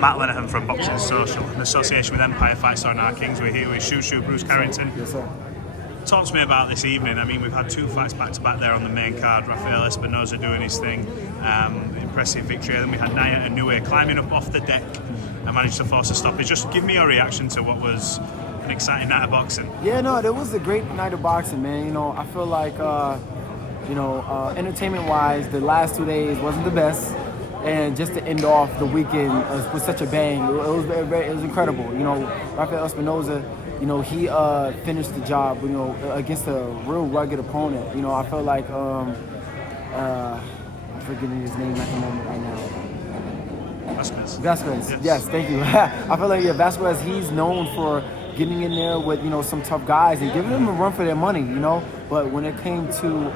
Matt Lenihan from Boxing Social, in association with Empire Fights on Our Kings. We're here with Shushu, Bruce Carrington. Yes, sir. Talk to me about this evening. I mean, we've had two fights back to back there on the main card. Rafael Espinoza doing his thing, impressive victory. Then we had Inoue climbing up off the deck and managed to force a stoppage. Just give me your reaction to what was an exciting night of boxing. Yeah, no, it was a great night of boxing, man. You know, I feel like, entertainment-wise, the last 2 days wasn't the best. And just to end off the weekend with such a bang, it was incredible. You know, Rafael Espinoza, you know, he finished the job, you know, against a real rugged opponent. You know, I feel like, I'm forgetting his name at the moment right now. Vasquez. Yes, thank you. I feel like, Vasquez, he's known for getting in there with, you know, some tough guys and giving them a run for their money, you know. But when it came to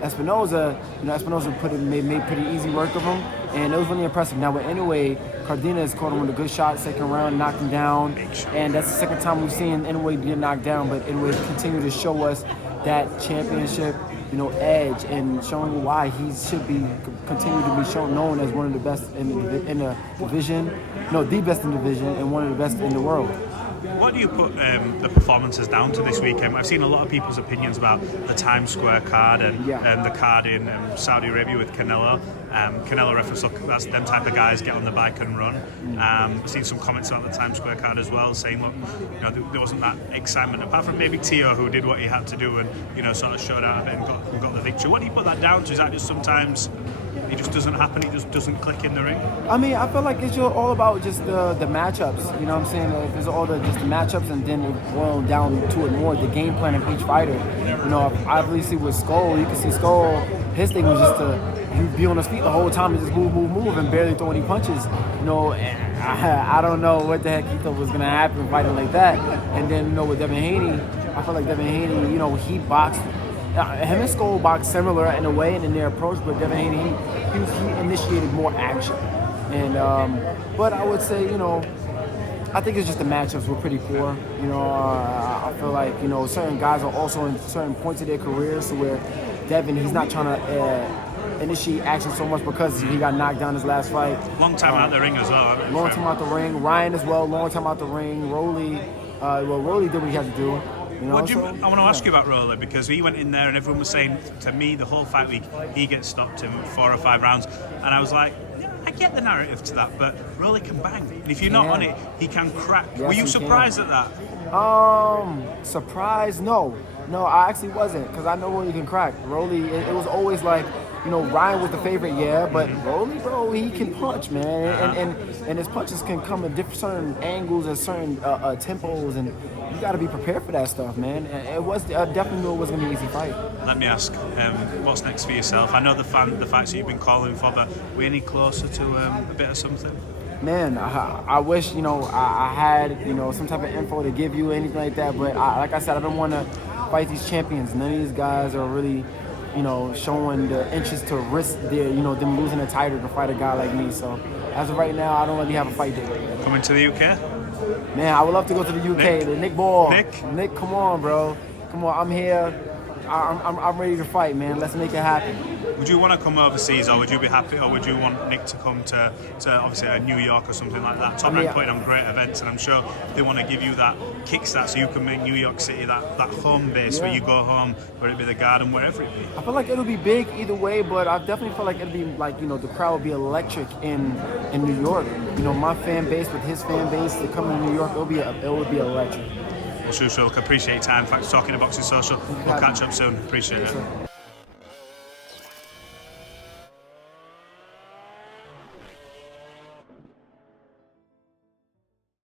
Espinoza, you know, Espinoza made pretty easy work of him, and it was really impressive. Now with Inoue, Cardenas caught him with a good shot, second round, knocked him down, and that's the second time we've seen Inoue get knocked down. But Inoue continued to show us that championship, you know, edge, and showing why he should be continue to be known as one of the best in the division, the best in the division, and one of the best in the world. What do you put the performances down to this weekend? I've seen a lot of people's opinions about the Times Square card and the card in Saudi Arabia with Canelo. Canelo referenced, look, that's them type of guys get on the bike and run. I've seen some comments about the Times Square card as well, saying, look, you know, there wasn't that excitement apart from maybe Tio, who did what he had to do and, you know, sort of showed out a bit and got the victory. What do you put that down to? Is that just sometimes it just doesn't happen, it just doesn't click in the ring? I mean, I feel like it's all about just the matchups, you know what I'm saying? If it's all the matchups, and then it boils down to it more, the game plan of each fighter. You know, obviously with Scull, you can see Scull, his thing was just to be on his feet the whole time and just move and barely throw any punches. You know, and I don't know what the heck he thought was going to happen fighting like that. And then, you know, with Devin Haney, I feel like Devin Haney, you know, he boxed. Him and Scull boxed similar in a way and in their approach, but Devin Haney, he initiated more action. And but I would say, you know, I think it's just the matchups were pretty poor. You know, I feel like, you know, certain guys are also in certain points of their careers, so where Devin, he's not trying to initiate action so much because he got knocked down his last fight. Long time out the ring as well. Long time out the ring. Ryan as well, long time out the ring. Rolly, Rolly did what he had to do. You know, I want to ask you about Rolly, because he went in there and everyone was saying to me the whole fight week he gets stopped in 4 or 5 rounds, and I was like, yeah, I get the narrative to that, but Rolly can bang, and if you're not on it, he can crack. Yes, were you surprised at that? Surprised? No, I actually wasn't, because I know Rolly can crack. Rolly, it was always like, you know, Ryan was the favorite, but Rolly, bro, he can punch, man, and his punches can come at certain angles and certain tempos, and you got to be prepared for that stuff, man. And I definitely knew it wasn't gonna be an easy fight. Let me ask, what's next for yourself? I know the fights that you've been calling for, but we're any closer to a bit of something? Man, I wish, you know, I had, you know, some type of info to give you, anything like that, but like I said, I don't want to fight these champions. None of these guys are really, you know, showing the interest to risk their, you know, them losing a title to fight a guy like me. So as of right now, I don't really have a fight date. Coming to the UK? Man, I would love to go to the UK. Nick Ball. Nick, come on, bro. Come on, I'm here. I'm ready to fight, man. Let's make it happen. Would you want to come overseas, or would you be happy, or would you want Nick to come to obviously New York or something like that? Top Rank putting on great events, and I'm sure they want to give you that kickstart so you can make New York City that home base where you go home, whether it be the Garden, wherever it be. I feel like it'll be big either way, but I definitely feel like it'll be like, you know, the crowd will be electric in New York. You know, my fan base with his fan base to come to New York, it would be electric. Well, Shushu, I appreciate your time. In fact, talking to Boxing Social, we'll catch up soon. Appreciate it.